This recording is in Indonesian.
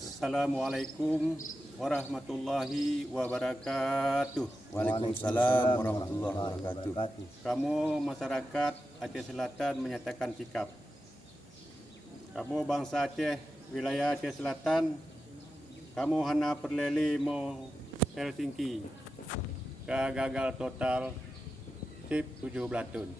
Assalamualaikum warahmatullahi wabarakatuh. Waalaikumsalam warahmatullahi wabarakatuh. Kamu masyarakat Aceh Selatan menyatakan sikap. Kamu bangsa Aceh, wilayah Aceh Selatan, kamu hana perleli mo Helsinki. Gagal total sip 7 belatun.